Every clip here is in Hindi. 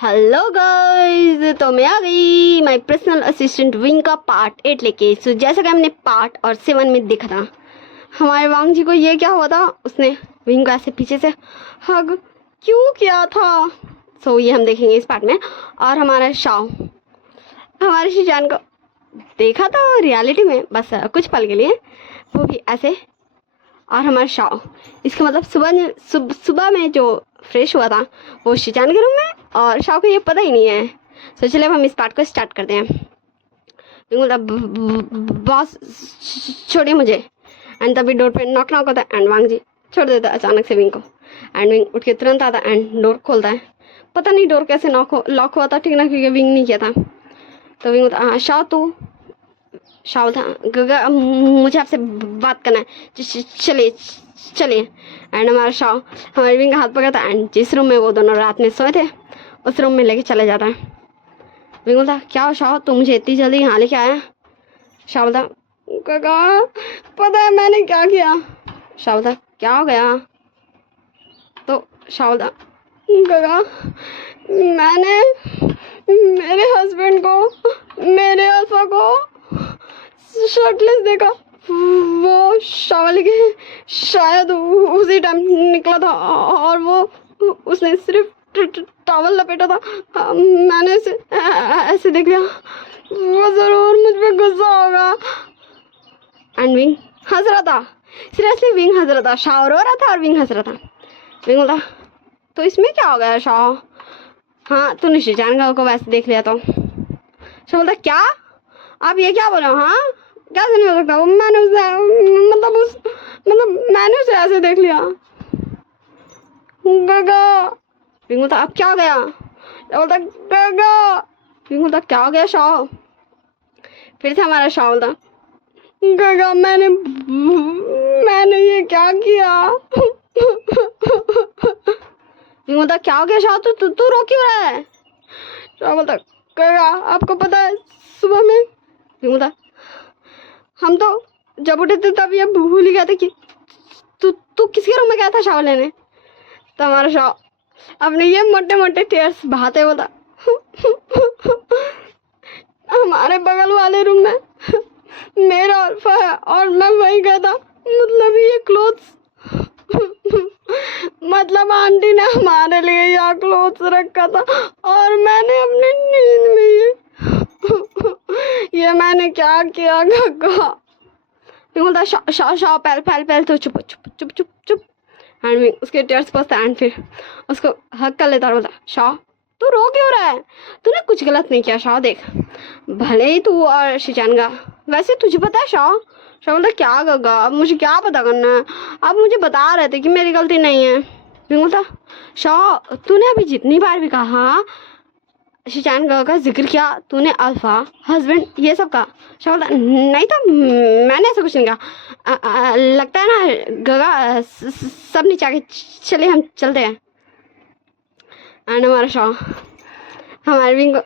हेलो गाइस, तो मैं आ गई माय पर्सनल असिस्टेंट विंग का पार्ट 8 लेके। सो जैसा कि हमने पार्ट और 7 में देखा था, हमारे वांग जी को ये क्या हुआ था, उसने विंग को ऐसे पीछे से हग क्यों किया था। सो ये हम देखेंगे इस पार्ट में। और हमारा शाओ हमारे शिजान को देखा था रियलिटी में बस कुछ पल के लिए, वो भी ऐसे। और हमारा शाओ, इसका मतलब सुबह में जो फ्रेश हुआ था वो शिजान के रूम में, और शाओ को ये पता ही नहीं है। तो चलिए अब हम इस पार्ट को स्टार्ट करते हैं। बॉस छोड़िए मुझे। एंड तभी डोर पे नॉक नॉक होता है एंड वांग जी छोड़ देता है अचानक से विंग को। एंड विंग उठ के तुरंत आता है एंड डोर खोलता है। पता नहीं डोर कैसे लॉक हुआ था, ठीक ना, क्योंकि विंग नहीं किया था। तो विंग होता, हाँ शाओ तू। शाओ था, गगा मुझे आपसे बात करना है, चलिए चलिए। एंड हमारा शाओ हमारे विंग का हाथ पकड़ता है एंड जिस रूम में वो दोनों रात में सोए थे उस रूम में लेके चले जाता है। विंग बोलता, क्या हो शाओ, तू मुझे इतनी जल्दी यहाँ लेके आया। शाओ बोलता, गगा पता है मैंने क्या किया। शाओ बोलता, क्या हो गया। तो शाओ बोलता, गगा मैंने मेरे हस्बैंड को, मेरे अल्फा को शर्टलेस देखा। वो शावल के शायद उसी टाइम निकला था और वो उसने सिर्फ टॉवल लपेटा था। मैंने ऐसे देख लिया। वो जरूर मुझ पे गुस्सा होगा। एंड विंग हंस रहा था, सीरियसली विंग हंस रहा था। शाओ रो रहा था और विंग हंस रहा था। विंग बोला, तो इसमें क्या हो गया शाओ। हाँ तूने शिजान को वैसे देख लिया तो। शाओ बोलता, क्या आप ये क्या बोल रहे हो। हाँ कैसे नहीं हो सकता, मैंने उसे मैंने उसे ऐसे देख लिया। गगा विंग बोलता, अब क्या हो गया। बोलता, गगा विंग बोलता, क्या हो गया शाओ। फिर से हमारा शाओ बोलता, गगा मैंने ये क्या किया। विंग बोलता, क्या हो गया शाओ, तू रो क्यों रहा है। शाओ बोलता, गगा आपको पता है सुबह में। विंग बोलता, हम तो जब उठे थे तब ये भूल ही गए थे कि तू किसके रूम में गया था शाओ लेने। तो हमारा शाओ अपने ये मोटे मोटे टेयर्स बहाते बोला, हमारे बगल वाले रूम में मेरा अल्फा है और मैं वही गया था। मतलब ये क्लोथ्स मतलब आंटी ने हमारे लिए यहाँ क्लोथ्स रखा था और मैंने अपने नींद में ये मैंने क्या किया। गगा बोलता, शाओ पहले तो चुप चुप चुप चुप चुप। एंड उसके टेयर्स पहुंचता है एंड फिर उसको हक कर लेता और बोलता, शाओ तू रो क्यों रहा है, तूने कुछ गलत नहीं किया। शाओ देख, भले ही तू और शिजानगा, वैसे तुझे पता है शाओ। शाओ बोलता, क्या गगा अब मुझे क्या पता करना है, आप मुझे बता रहे थे कि मेरी गलती नहीं है। बोलता, शाओ तूने अभी जितनी बार भी कहा शिजान का जिक्र किया तूने, अल्फा हस्बैंड ये सब का। शाओ बोलता, नहीं तो मैंने ऐसा कुछ नहीं कहा। लगता है ना गगा सब नीचे आके चले हम चलते हैं। एंड हमारा शाओ हमारे विंग को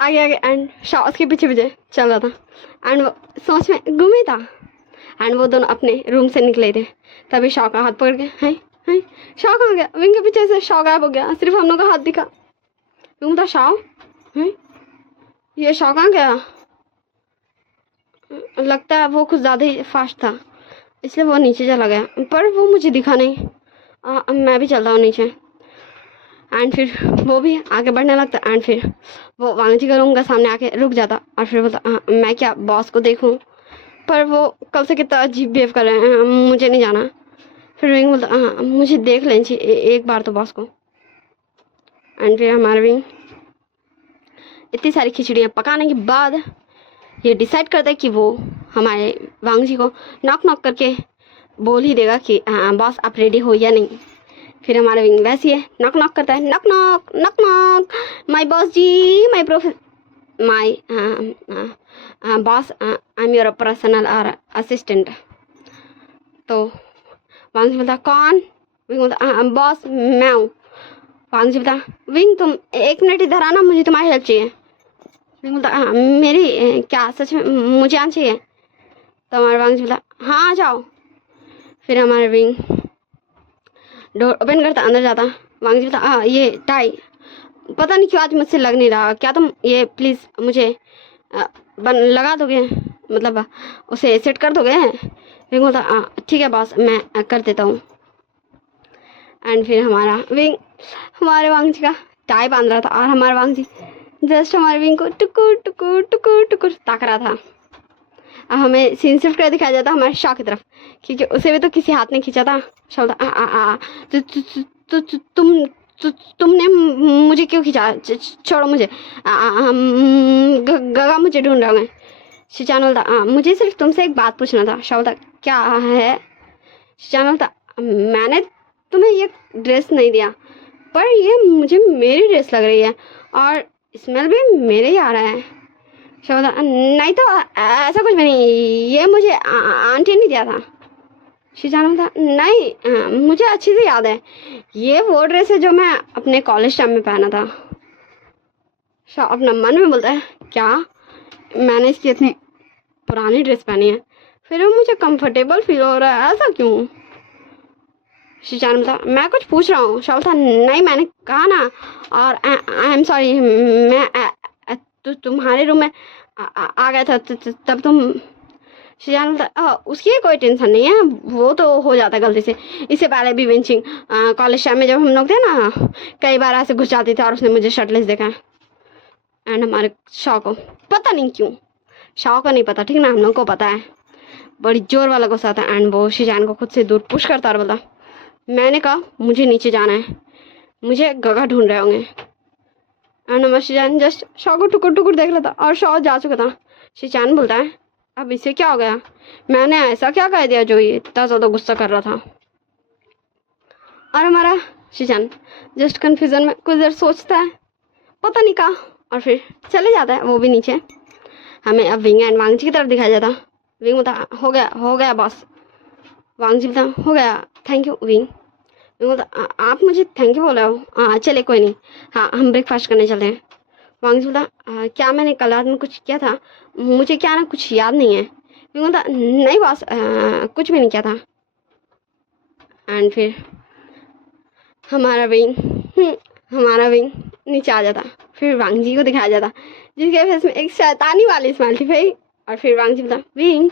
आगे आगे एंड शाओ उसके पीछे पीछे चल रहा था एंड वो सोच में घूमे था। एंड वो दोनों अपने रूम से निकले थे तभी शाओ का हाथ पकड़ के, हैं शाओ कहाँ गया। विंग के पीछे से शाओ गायब हो गया, सिर्फ हम लोग का हाथ दिखा। विंग था, शाओ ये शाओ कहाँ गया। लगता है वो कुछ ज़्यादा ही फास्ट था इसलिए वो नीचे चला गया, पर वो मुझे दिखा नहीं। मैं भी चलता हूँ नीचे। एंड फिर वो भी आगे बढ़ने लगता एंड फिर वो वांग जी का रूम का सामने आके रुक जाता और फिर बोलता, मैं क्या बॉस को देखूं, पर वो कल से कितना अजीब बिहेव कर रहे हैं, मुझे नहीं जाना। फिर विंग बोलता, हाँ मुझे देख लेनी चाहिए एक बार तो बॉस को। एंड फिर हमारा विंग इतनी सारी खिचड़ियाँ पकाने के बाद ये डिसाइड करता है कि वो हमारे वांग जी को नॉक नॉक करके बोल ही देगा कि हाँ बॉस आप रेडी हो या नहीं। फिर हमारा विंग वैसे ही है, नॉक नॉक करता है, knock knock knock knock, my boss ji, my boss I am your personal और असिस्टेंट। तो वांग जी बोलता, कौन। विंग बोलता, बॉस मैं हूँ। वांग जी बोलता, विंग तुम 1 मिनट इधर आना, मुझे तुम्हारी हेल्प चाहिए। विंग बोलता, हाँ मेरी क्या सच में मुझे आना चाहिए। तो हमारे वांग जी बोलता, हाँ आ जाओ। फिर हमारे विंग डोर ओपन करता, अंदर जाता। वांग जी बोलता, ये टाई पता नहीं क्यों आज मुझसे लग नहीं रहा, क्या तुम ये प्लीज़ मुझे बन लगा दोगे, मतलब उसे सेट कर दोगे? विंग बोलता ठीक है बॉस, मैं कर देता हूँ। एंड फिर हमारा विंग हमारे वांग जी का टाई बांध रहा था और हमारा वांग जी जस्ट हमारे विंग को टुकुर टुकुर टुकुर टुकुर ताक रहा था। अब हमें सीन शिफ्ट कर दिखाया जाता हमारे शॉ की तरफ, क्योंकि उसे भी तो किसी हाथ ने खींचा था। शॉ बोलता तु, तु, तु, तु, तु, तुम तुमने मुझे क्यों खींचा? छोड़ो मुझे, गगा मुझे ढूंढ रहा हूँ। शिचान बोलता मुझे सिर्फ तुमसे एक बात पूछना था। शॉ बोलता क्या है? शिचान बोलता मैंने तुम्हें ये ड्रेस नहीं दिया, पर ये मुझे मेरी ड्रेस लग रही है और स्मेल भी मेरे ही आ रहा है। शॉ बोलता नहीं तो ऐसा कुछ भी नहीं, ये मुझे आंटी ने दिया था। शिजान बोलता नहीं, मुझे अच्छी से याद है, ये वो ड्रेस है जो मैं अपने कॉलेज टाइम में पहना था। शाह अपना मन में बोलता है क्या मैंने इसकी इतनी पुरानी ड्रेस पहनी है, फिर भी मुझे कंफर्टेबल फील हो रहा है, ऐसा क्यों? शिजान बोलता मैं कुछ पूछ रहा हूँ। शाह बोलता नहीं मैंने कहा ना, और आई एम सॉरी, मैं तुम्हारे रूम में आ गया था तब तुम। शिजान बोलता उसकी कोई टेंशन नहीं है, वो तो हो जाता गलती से। इससे पहले भी विंचिंग कॉलेज टाइम में जब हम लोग थे ना, कई बार ऐसे घुस जाती थी और उसने मुझे शर्टलेस देखा। एंड हमारे शॉ को पता नहीं क्यों, शॉ को नहीं पता, ठीक ना, हम लोग को पता है, बड़ी जोर वाला गुस्सा था। एंड वो शिजान को खुद से दूर पुश करता और बोलता मैंने कहा मुझे नीचे जाना है, मुझे गगा ढूंढ रहे होंगे। एंड हमारा शिजान जस्ट शॉ को टुकुर टुकुर देख रहा था और शॉ जा चुका था। शिजान बोलता है अब इसे क्या हो गया, मैंने ऐसा क्या कह दिया जो ये इतना ज़्यादा गुस्सा कर रहा था? और हमारा शिजान जस्ट कंफ्यूजन में कुछ देर सोचता है, पता नहीं कहा, और फिर चले जाता है वो भी नीचे। हमें अब विंग एंड वांगजी की तरफ दिखाया जाता। विंग बोलता हो गया बॉस। वांगजी बोलता हो गया, थैंक यू विंग। विंग बोलता आप मुझे थैंक यू बोल रहे हो? चले कोई नहीं, हाँ हम ब्रेकफास्ट करने चलते हैं। वांगजी बोलता क्या मैंने कल रात में कुछ किया था? मुझे क्या ना कुछ याद नहीं है। विंग बोलता नहीं बॉस, कुछ भी नहीं किया था। एंड फिर हमारा विंग नीचे आ जाता। फिर वांगजी को दिखाया जाता जिसके फेस में एक शैतानी वाली स्माइल थी भाई। और फिर वांगजी बोलता विंग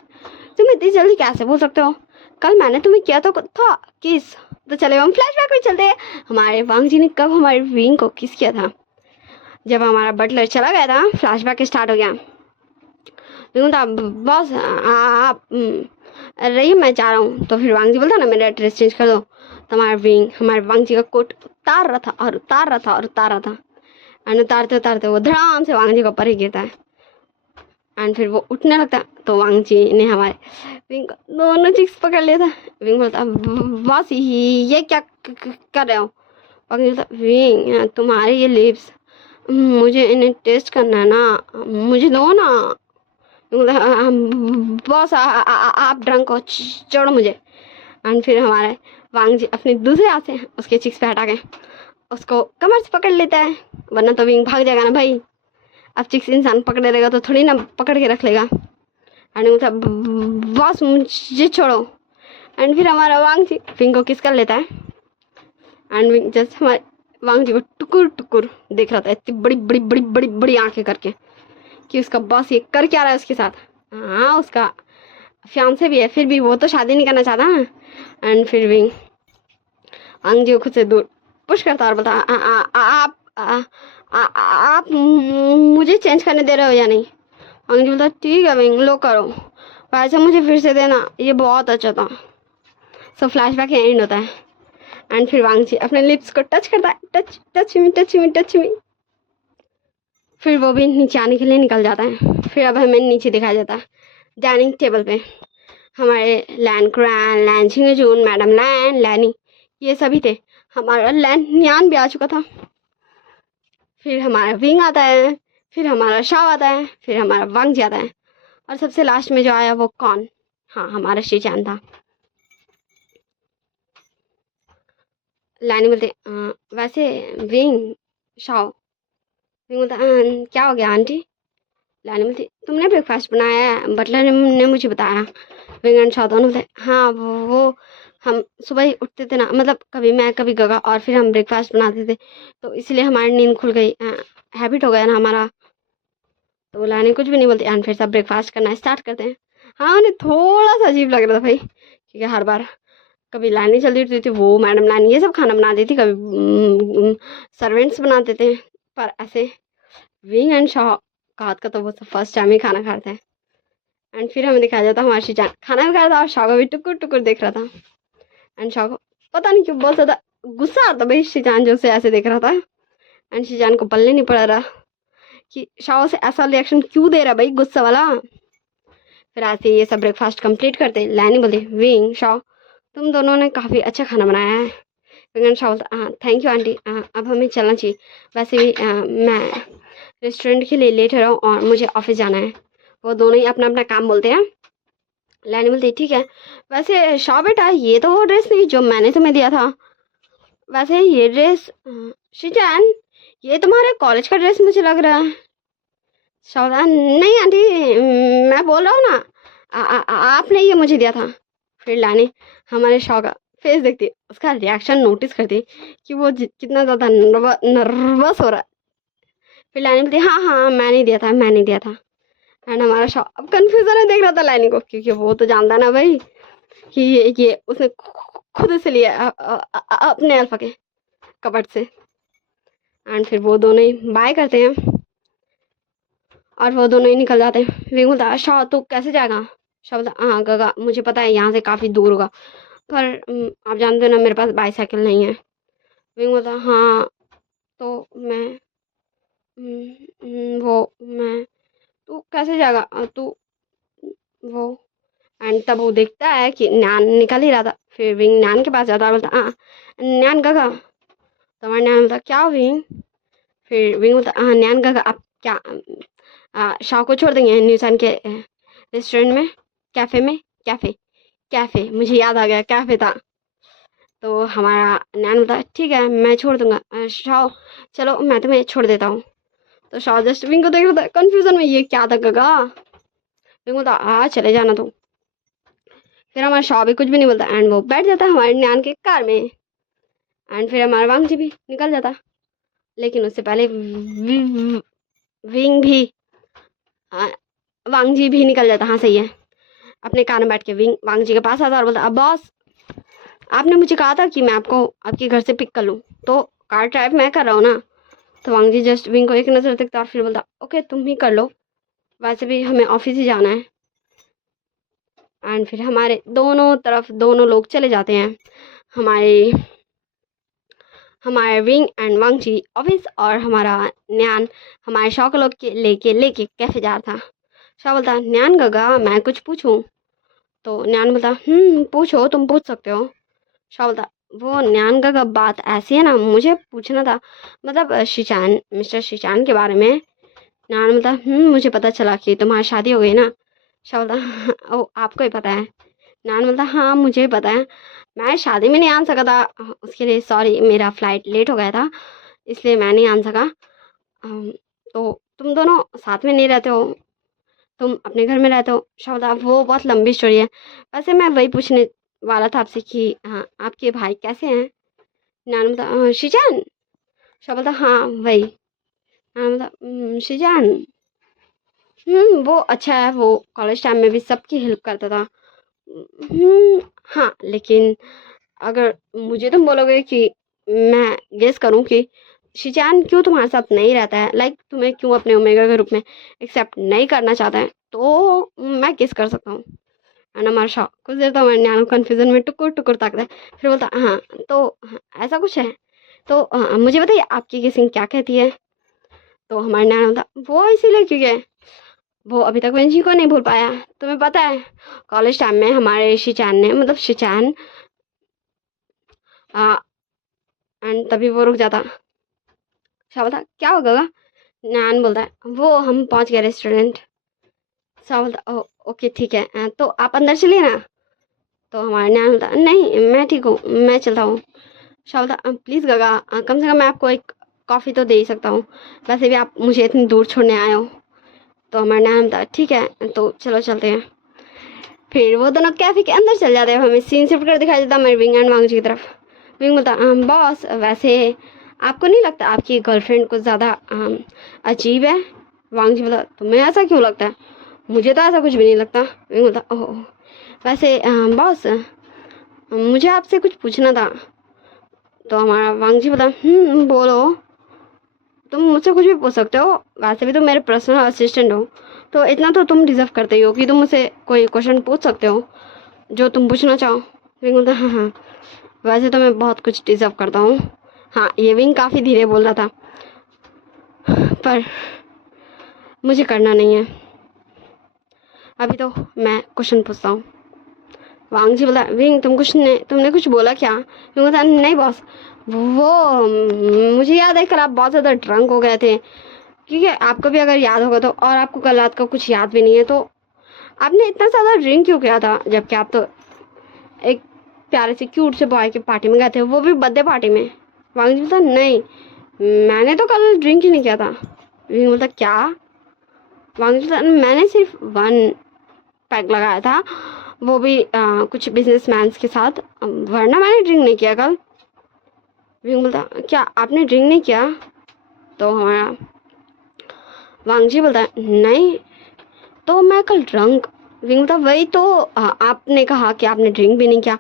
तुम इतनी जल्दी कैसे बोल सकते हो, कल मैंने तुम्हें किया तो था किस। तो चले हम फ्लैशबैक में चलते हैं, हमारे वांगजी ने कब हमारे विंग को किस किया था। जब हमारा बटलर चला गया था, फ्लैशबैक स्टार्ट हो गया। बोलता बॉस आप रही मैं जा रहा हूँ। तो फिर वांगजी बोलता ना मेरा ड्रेस चेंज कर दो। तो हमारे वांगजी का कोट उतार रहा था और उतार रहा था और उतार रहा था। एंड उतारते उतारते वो धड़ाम से वांगजी के ऊपर ही गिरता है। एंड फिर वो उठने लगता है तो वांगजी ने हमारे विंग को दोनों चिक्स पकड़ लिया था। विंग बोलता बॉस ये क्या कर रहे हो? वांगजी बोलता विंग तुम्हारे ये लिप्स, मुझे इन्हें टेस्ट करना है ना, मुझे दो ना। बॉस आप ड्रंक हो, छोड़ो मुझे। एंड फिर हमारे वांगजी अपने दूसरे हाथ से उसके चिक्स पे हटा के उसको कमर से पकड़ लेता है, वरना तो विंग भाग जाएगा ना भाई। अब चिक्स इंसान पकड़े रहेगा तो थोड़ी ना पकड़ के रख लेगा। एंड मतलब बॉस मुझे छोड़ो। एंड फिर हमारा वांगजी विंग को किस कर लेता है। एंड विंग जस्ट हमारे वांगजी को टुकुर टुकुर देख रहा था इतनी बड़ी बड़ी बड़ी बड़ी बड़ी आंखें करके कि उसका बॉस ये कर क्या रहा है उसके साथ। हाँ उसका फियांसे भी है, फिर भी वो तो शादी नहीं करना चाहता ना। एंड फिर विंग वांगजी को खुद से दूर पुश करता और बोलता आप मुझे चेंज करने दे रहे हो या नहीं? वांगजी बोलता ठीक है विंग लो करो, पैसे मुझे फिर से देना, ये बहुत अच्छा था। सो फ्लैशबैक एंड होता है। एंड फिर वांगजी अपने लिप्स को टच करता है, टच मी। फिर वो भी नीचे आने के लिए निकल जाता है। फिर अब हमें नीचे दिखाया जाता है डाइनिंग टेबल पे हमारे लैन छिंगजून, मैडम लैनी ये सभी थे। हमारा लैन न्यान भी आ चुका था। फिर हमारा विंग आता है, फिर हमारा शाव आता है, फिर हमारा वांगजी आता है, और सबसे लास्ट में जो आया वो कौन? हाँ हमारा शिचान था। लैनी बोलते वैसे विंग शाव। विंग बोलता क्या हो गया आंटी? लैनी बोलती तुमने ब्रेकफास्ट बनाया है, बटलर ने मुझे बताया। विंग एंड शाव दोनों बोलते हाँ वो हम सुबह ही उठते थे ना, मतलब कभी मैं कभी गगा, और फिर हम ब्रेकफास्ट बनाते थे, तो इसलिए हमारी नींद खुल गई, हैबिट हो गया ना हमारा। तो वो लाने कुछ भी नहीं बोलती एंड फिर सब ब्रेकफास्ट करना स्टार्ट करते हैं। हाँ, उन्हें थोड़ा सा अजीब लग रहा था भाई, क्योंकि हर बार कभी लानी जल्दी उठती थी, वो मैडम लानी ये सब खाना बना देती, कभी सर्वेंट्स बनाते थे। पर ऐसे विंग एंड शाह का हाथ का तो वो फर्स्ट टाइम ही खाना खाते हैं। एंड फिर हमें दिखाया जाता हमारा शीजान खाना भी खा रहा था, और शाह को भी टुकुर टुकुर देख रहा था। एंड शाह को पता नहीं क्यों बहुत ज़्यादा गुस्सा आता भाई, शीजान जो उसे ऐसे देख रहा था। एंड शीजान को पल्ले नहीं पड़ रहा कि शाह से ऐसा रिएक्शन क्यों दे रहा भाई, गुस्सा वाला। फिर ऐसे ये सब ब्रेकफास्ट कंप्लीट करते लैनी बोलती, विंग शाह तुम दोनों ने काफ़ी अच्छा खाना बनाया है। विंग शाह बोलता, हाँ थैंक यू आंटी, अब हमें चलना चाहिए। वैसे भी मैं रेस्टोरेंट के लिए लेट हो रहा हूँ और मुझे ऑफिस जाना है। वो दोनों ही अपना अपना काम बोलते हैं। लैनी बोलती, ठीक है। वैसे शाह बेटा, ये तो वो ड्रेस नहीं जो मैंने तुम्हें दिया था। वैसे ये ड्रेस शिजान, ये तुम्हारे कॉलेज का ड्रेस मुझे लग रहा है। शाह, नहीं आंटी, मैं बोल रहा हूँ ना, आपने ये मुझे दिया था। फिर लानी हमारे शाह का फेस देखती, उसका रिएक्शन नोटिस करती कि वो कितना ज़्यादा नर्वस हो रहा है। फिर लानी बोलती, हाँ हाँ मैंने दिया था, मैंने दिया था। एंड हमारा शाह अब कंफ्यूजन में देख रहा था लानी को, क्योंकि वो तो जानता ना भाई कि ये उसने खुद से लिया अपने अल्फा के कपट से। एंड फिर वो दोनों ही बाय करते हैं और वो दोनों ही निकल जाते हैं। विंग बोलता, शाह तो कैसे जाएगा? शाह बोलता, हाँ गगा मुझे पता है यहाँ से काफ़ी दूर होगा, पर आप जानते हो ना मेरे पास बाईसाइकिल नहीं है। विंग बोलता, हाँ तो मैं वो मैं तू कैसे जाएगा तू वो। एंड तब वो देखता है कि न्यान निकल ही रहा था। फिर विंग न्यान के पास जाता है, बोलता, हाँ न्यान गगा। तो हमारा न्यान बोलता, क्या विंग? फिर विंग बोलता, हाँ न्यान गगा आप क्या शाह को छोड़ देंगे न्यूसान के रेस्टोरेंट में, कैफ़े में, कैफ़े कैफ़े मुझे याद आ गया, कैफ़े था। तो हमारा न्यान बोलता, ठीक है मैं छोड़ दूंगा। शाह चलो मैं तुम्हें छोड़ देता हूँ। तो शाह जस्ट विंग को देख रहा था कन्फ्यूजन में, ये क्या था गगा। विंग बोलता, हाँ चले जाना तुम। फिर हमारा शाह भी कुछ भी नहीं बोलता एंड वो बैठ जाता है हमारे न्यान के कार में। एंड फिर हमारा वांगजी भी निकल जाता, लेकिन उससे पहले विंग भी वांगजी भी निकल जाता। हाँ सही है। अपने कार में बैठ के विंग वांगजी के पास आता और बोलता, अब बॉस आपने मुझे कहा था कि मैं आपको आपके घर से पिक कर लूँ, तो कार ड्राइव मैं कर रहा हूँ ना। तो वांगजी जस्ट विंग को एक नज़र देखता और फिर बोलता, ओके तुम ही कर लो, वैसे भी हमें ऑफिस ही जाना है। एंड फिर हमारे दोनों तरफ दोनों लोग चले जाते हैं। हमारे हमारे विंग एंड वांगजी ऑफिस, और हमारा न्यान हमारे शौक लोग के लेके कैफे जा रहा था। शाह बोलता, न्यान गगा मैं कुछ पूछूं? तो न्यान बोलता, पूछो तुम पूछ सकते हो। शाह बोलता, वो न्यान गगा बात ऐसी है ना, मुझे पूछना था, मतलब शिचान मिस्टर शिचान के बारे में। न्यान बोलता, मुझे पता चला कि तुम्हारी शादी हो गई ना। शाह बोलता, ओ आपको ही पता है? न्यान बोलता, हाँ मुझे पता है, मैं शादी में नहीं आ सका था, उसके लिए सॉरी, मेरा फ्लाइट लेट हो गया था इसलिए मैं नहीं आ सका। तो तुम दोनों साथ में नहीं रहते हो, तुम अपने घर में रहते हो। शाह, वो बहुत लंबी स्टोरी है, वैसे मैं वही पूछने वाला था आपसे कि हाँ आपके भाई कैसे हैं? नान बोलता, शिजान। शाह बोलता, हाँ वही। नान बोलता, शिजान वो अच्छा है, वो कॉलेज टाइम में भी सबकी हेल्प करता था। हाँ लेकिन अगर मुझे तुम बोलोगे कि मैं गेस करूं कि शिजान क्यों तुम्हारे साथ नहीं रहता है, लाइक तुम्हें क्यों अपने ओमेगा के रूप में एक्सेप्ट नहीं करना चाहता है, तो मैं गेस कर सकता हूँ। हमारा शाह कुछ देर तो हमारे न्यानो कन्फ्यूजन में टुकुर टुकुर ताकता है, फिर बोलता, हाँ तो हाँ, ऐसा कुछ है, तो मुझे बताइए आपकी गेसिंग क्या कहती है? तो हमारे न्यानो बोलता, वो इसीलिए क्योंकि वो अभी तक वेंजी को नहीं भूल पाया। तुम्हें पता है कॉलेज टाइम में हमारे शिचान ने, मतलब शिचान एंड तभी वो रुक जाता। शाह बोलता, क्या होगा? नान बोलता है, वो हम पहुंच गए रेस्टोरेंट। शाह बोलता, ओ ओके ठीक है, तो आप अंदर चलिए ना। तो हमारा नान बोलता, नहीं मैं ठीक हूँ, मैं चलता हूँ। शाह बोलता, प्लीज़ गगा, कम से कम मैं आपको एक कॉफ़ी तो दे ही सकता हूँ, वैसे भी आप मुझे इतनी दूर छोड़ने आए हो। तो हमारा नान बोलता, ठीक है तो चलो चलते हैं। फिर वो दोनों कैफे के अंदर चल जाते हैं। हमें सीन शिफ्ट कर दिखाई देता है विंग एंड वांगजी की तरफ। विंग बोलता बॉस वैसे आपको नहीं लगता आपकी गर्लफ्रेंड कुछ ज़्यादा अजीब है? वांगजी बोला तुम्हें ऐसा क्यों लगता है? मुझे तो ऐसा कुछ भी नहीं लगता। विंग बोलता ओह वैसे बॉस मुझे आपसे कुछ पूछना था। तो हमारा वांगजी बोला बोलो, तुम मुझसे कुछ भी पूछ सकते हो, वैसे भी तुम मेरे पर्सनल असिस्टेंट हो, तो इतना तो तुम डिजर्व करते ही हो कि तुम मुझसे कोई क्वेश्चन पूछ सकते हो जो तुम पूछना चाहो। विंग बोलता हाँ वैसे तो मैं बहुत कुछ डिजर्व करता हूँ। हाँ ये विंग काफ़ी धीरे बोल रहा था, पर मुझे करना नहीं है, अभी तो मैं क्वेश्चन पूछता हूँ। वांगजी बोला विंग तुमने कुछ बोला क्या? विंग बोला नहीं बॉस, वो मुझे याद है कल आप बहुत ज़्यादा ड्रंक हो गए थे, क्योंकि आपको भी अगर याद होगा तो, और आपको कल रात का कुछ याद भी नहीं है, तो आपने इतना ज़्यादा ड्रिंक क्यों किया था जबकि आप तो एक प्यारे से क्यूट से बॉय की पार्टी में गए थे, वो भी बर्थडे पार्टी में? वांगजी बोलता नहीं मैंने तो कल ड्रिंक ही नहीं किया था। विंग बोलता क्या? वांगजी बोलता मैंने सिर्फ 1 पैक लगाया था, वो भी कुछ बिजनेसमैन के साथ, वरना मैंने ड्रिंक नहीं किया कल। विंग बोलता क्या आपने ड्रिंक नहीं किया? तो हमारा वांगजी बोलता नहीं तो मैं कल ड्रंक। विंग बोलता वही तो आपने कहा कि आपने ड्रिंक भी नहीं किया,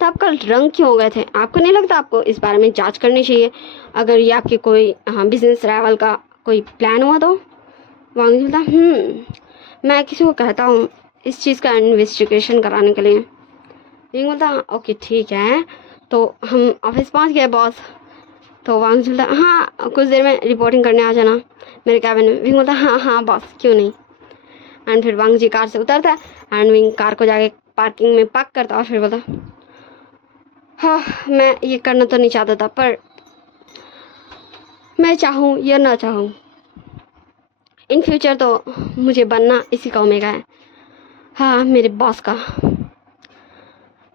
तो आप कल ड्रंक क्यों हो गए थे? आपको नहीं लगता आपको इस बारे में जांच करनी चाहिए, अगर ये आपके कोई बिजनेस ट्रैवल का कोई प्लान हुआ तो? वांगजी बोलता मैं किसी को कहता हूँ इस चीज़ का इन्वेस्टिगेशन कराने के लिए। विंग बोलता ओके ठीक है, तो हम ऑफिस पहुँच गए बॉस। तो वांगजी बोलता हाँ कुछ देर में रिपोर्टिंग करने आ जाना मेरे कैबिन में। विंग बोलता हाँ बॉस क्यों नहीं। एंड फिर वांगजी कार से उतरता है एंड विंग कार को जाके पार्किंग में पार्क करता और फिर बोलता हाँ मैं ये करना तो नहीं चाहता था, पर मैं चाहूँ या ना चाहूँ इन फ्यूचर तो मुझे बनना इसी का ओमेगा है, हाँ मेरे बॉस का।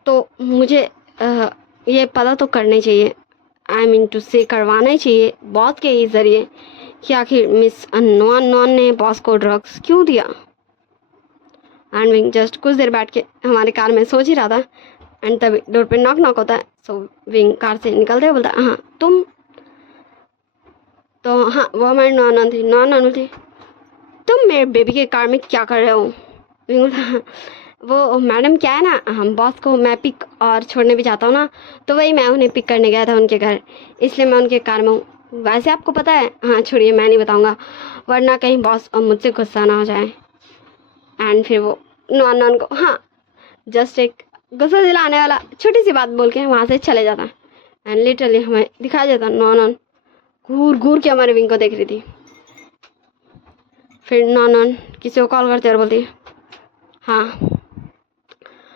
तो मुझे ये पता तो करना चाहिए, आई मीन टू से करवाना ही चाहिए बॉस के ही ज़रिए कि आखिर मिस अननोन ने बॉस को ड्रग्स क्यों दिया। एंड विंग जस्ट कुछ देर बैठ के हमारे कार में सोच ही रहा था एंड तभी डोर पे नॉक नॉक होता है। सो विंग कार से निकलते हुए बोलता हाँ तुम? तो हाँ वो हमारी नॉन थी, नॉन थी। तुम मेरे बेबी के कार में क्या कर रहे हो? विंग बोलता वो मैडम क्या है ना, हम बॉस को मैं पिक और छोड़ने भी चाहता हूँ ना, तो वही मैं उन्हें पिक करने गया था उनके घर, इसलिए मैं उनके कार में हूँ। वैसे आपको पता है? हाँ छोड़िए मैं नहीं बताऊँगा, वरना कहीं बॉस और मुझसे गुस्सा ना हो जाए। एंड फिर वो नॉन को हाँ जस्ट एक गुस्सा दिलाने वाला छोटी सी बात बोल के वहाँ से चले जाता है। एंड लिटरली हमें दिखाया जाता नॉन घूर घूर के हमारे विंग को देख रही थी। फिर नॉन किसी को कॉल करते और बोलती हाँ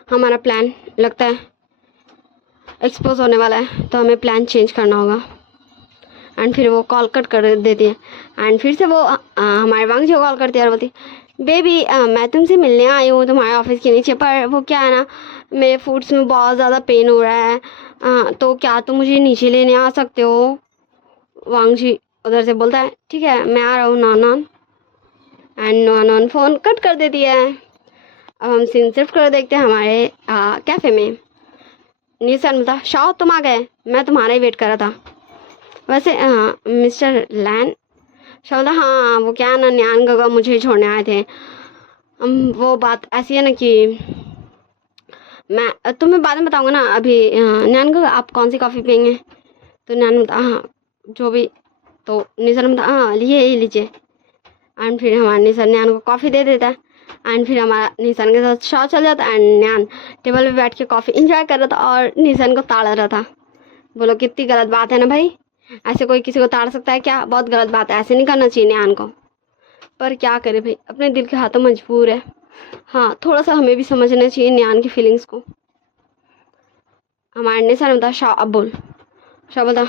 हमारा प्लान लगता है एक्सपोज होने वाला है, तो हमें प्लान चेंज करना होगा। एंड फिर वो कॉल कट कर देती है एंड फिर से वो हमारे वांगजी को कॉल करती है और बोलती बेबी मैं तुमसे मिलने आई हूँ तुम्हारे ऑफिस के नीचे, पर वो क्या है ना मेरे फूड्स में बहुत ज़्यादा पेन हो रहा है, तो क्या तुम मुझे नीचे लेने आ सकते हो? वांगजी उधर से बोलता है ठीक है मैं आ रहा हूँ non. And non phone cut कर देती है। अब हम सीन शिफ्ट कर देखते हैं हमारे कैफ़े में। निशान बोलता शाओ तुम आ गए, मैं तुम्हारा ही वेट कर रहा था। वैसे मिस्टर लैन? शाओ बोलता हाँ वो क्या ना न्यान गगा मुझे छोड़ने आए थे। वो बात ऐसी है ना कि मैं तुम्हें बाद में बताऊंगा ना, अभी न्यान गगा आप कौन सी कॉफ़ी पियेंगे? तो न्यान बोलता हाँ जो भी। तो निशान बोलता हाँ ये लीजिए। एंड फिर हमारा निशान न्यान को कॉफ़ी दे देता है एंड फिर हमारा निशान के साथ शॉ चल जाता है एंड न्यान टेबल पे बैठ के कॉफ़ी इंजॉय कर रहा था और निशान को ताड़ रहा था। बोलो कितनी गलत बात है ना भाई, ऐसे कोई किसी को ताड़ सकता है क्या? बहुत गलत बात है, ऐसे नहीं करना चाहिए न्यान को, पर क्या करे भाई अपने दिल के हाथों मजबूर है। हाँ थोड़ा सा हमें भी समझना चाहिए न्यान की फीलिंग्स को। हमारे निशान बता शाह अब बोल। शाह बोलता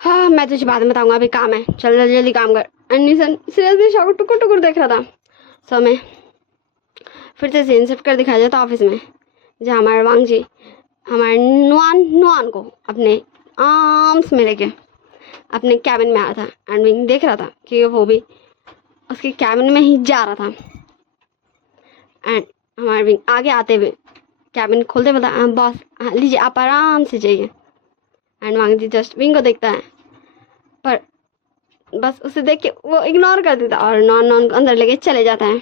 हाँ मैं तुझे बाद में बताऊंगा, अभी काम है, चल जल्दी जल्दी काम कर। एंड निशान सीरियसली शाह को टुकुर टुकुर देख रहा था। सो मैं फिर से सीन शिफ्ट कर दिखाया जाता ऑफिस में, जहाँ हमारे वांगजी हमारे नुआन को अपने आर्म्स में लेके अपने कैबिन में आया था एंड विंग देख रहा था कि वो भी उसके कैबिन में ही जा रहा था। एंड हमारे विंग आगे आते हुए कैबिन खोलते बोलता है, बॉस लीजिए आप आराम से जाइए। And Wang ji just wing को देखता है, पर बस उसे देख के वो इग्नोर कर देता और नॉन नॉन को अंदर लेके चले जाता है।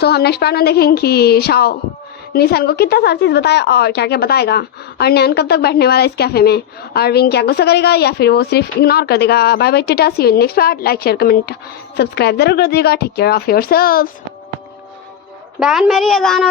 सो हम नेक्स्ट पार्ट में देखेंगे कि शाओ निशान को कितना सारी चीज़ बताया और क्या क्या बताएगा, और नैन कब तक बैठने वाला है इस कैफे में, और विंग क्या गुस्सा करेगा या फिर वो सिर्फ इग्नोर कर देगा। Bye bye tata, see you next part. Like share comment subscribe जरूर कर दीजिएगा। Take care of yourselves. बहन मेरी अजान हो रहा